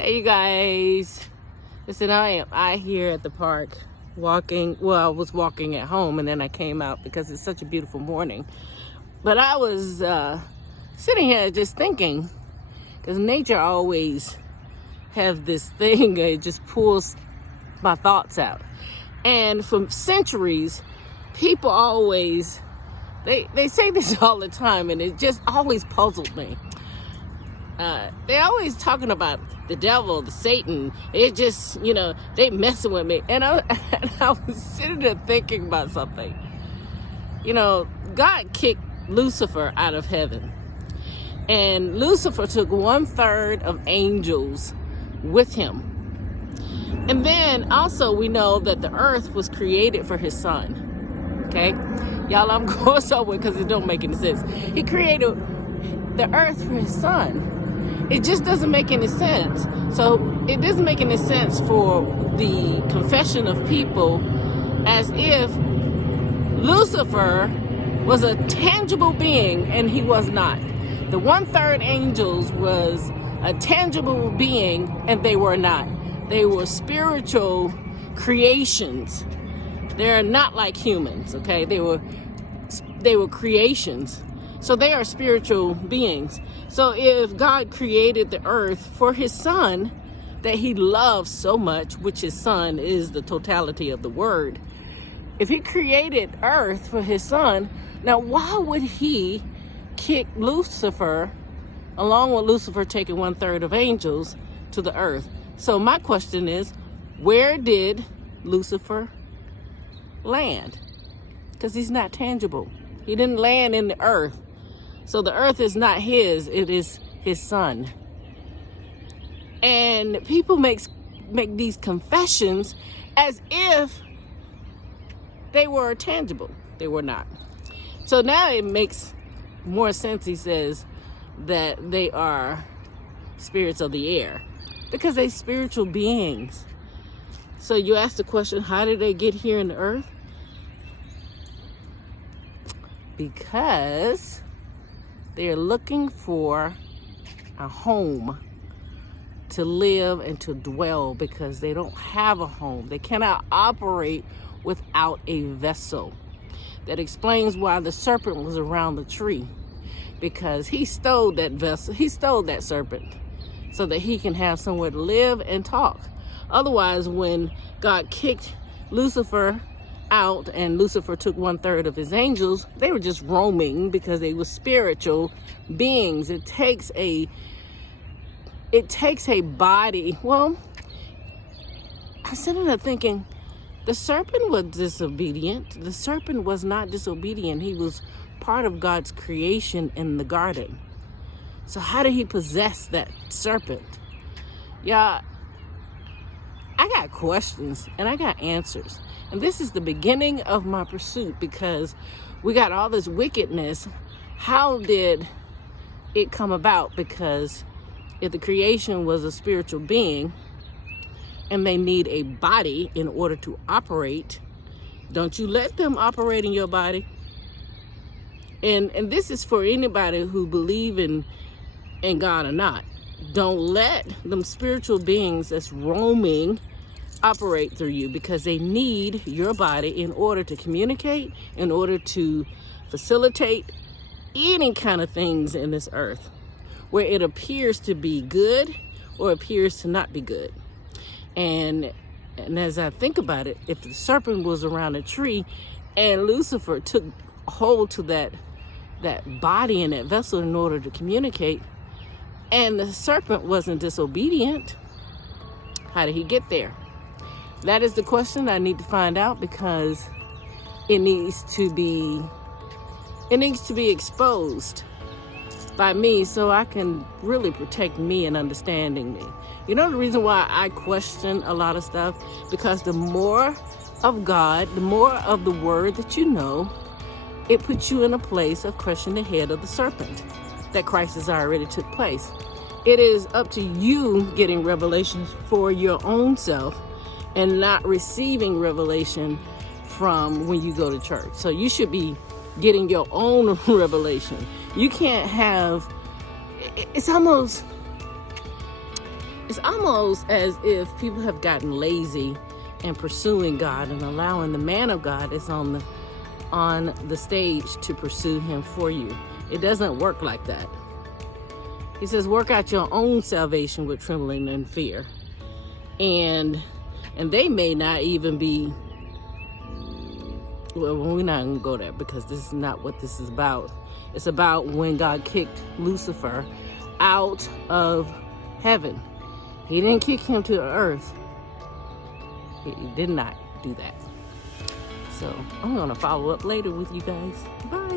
Hey you guys, listen, I am out here at the park walking. Well, I was walking at home and then I came out because it's such a beautiful morning. But I was sitting here just thinking, because nature always have this thing, it just pulls my thoughts out. And for centuries, people always, they say this all the time, and it just always puzzled me. They always talking about the devil, the Satan. It just, they messing with me. And I was sitting there thinking about something. God kicked Lucifer out of heaven. And Lucifer took 1/3 of angels with him. And then also we know that the earth was created for his son. Okay? Y'all, I'm going somewhere because it don't make any sense. He created the earth for his son. It just doesn't make any sense. So it doesn't make any sense for the confession of people as if Lucifer was a tangible being and he was not. The 1/3 angels was a tangible being and they were not. They were spiritual creations. They're not like humans, okay? They were creations. So they are spiritual beings. So if God created the earth for his son that he loves so much, which his son is the totality of the word, if he created earth for his son, now why would he kick Lucifer, along with Lucifer taking 1/3 of angels, to the earth? So my question is, where did Lucifer land? Because he's not tangible. He didn't land in the earth. So the earth is not his, it is his son. And people make these confessions as if they were tangible. They were not. So now it makes more sense, he says, that they are spirits of the air. Because they're spiritual beings. So you ask the question, how did they get here in the earth? Because they're looking for a home to live and to dwell, because they don't have a home. They cannot operate without a vessel. That explains why the serpent was around the tree, because he stole that vessel. He stole that serpent so that he can have somewhere to live and talk. Otherwise, when God kicked Lucifer out and Lucifer took 1/3 of his angels, they were just roaming because they were spiritual beings. It takes a body. Well, I sitting there thinking, the serpent was disobedient. The serpent was not disobedient. He was part of God's creation in the garden. So how did he possess that serpent? Yeah, I got questions and I got answers. And this is the beginning of my pursuit, because we got all this wickedness. How did it come about? Because if the creation was a spiritual being and they need a body in order to operate, don't you let them operate in your body? And this is for anybody who believe in God or not. Don't let them spiritual beings that's roaming operate through you, because they need your body in order to communicate, in order to facilitate any kind of things in this earth where it appears to be good or appears to not be good. And as I think about it, if the serpent was around a tree and Lucifer took hold to that body and that vessel in order to communicate, and the serpent wasn't disobedient, how did he get there? That is the question I need to find out, because it needs to be exposed by me so I can really protect me and understanding me. You know the reason why I question a lot of stuff? Because the more of God, the more of the word that you know, it puts you in a place of crushing the head of the serpent that Christ has already took place. It is up to you getting revelations for your own self and not receiving revelation from when you go to church. So you should be getting your own revelation. You can't have, it's almost, It's almost as if people have gotten lazy in pursuing God and allowing the man of God that's on the stage to pursue him for you. It doesn't work like that. He says, work out your own salvation with trembling and fear. And they may not even be, well, we're not going to go there because this is not what this is about. It's about when God kicked Lucifer out of heaven. He didn't kick him to the earth. He did not do that. So I'm going to follow up later with you guys. Bye.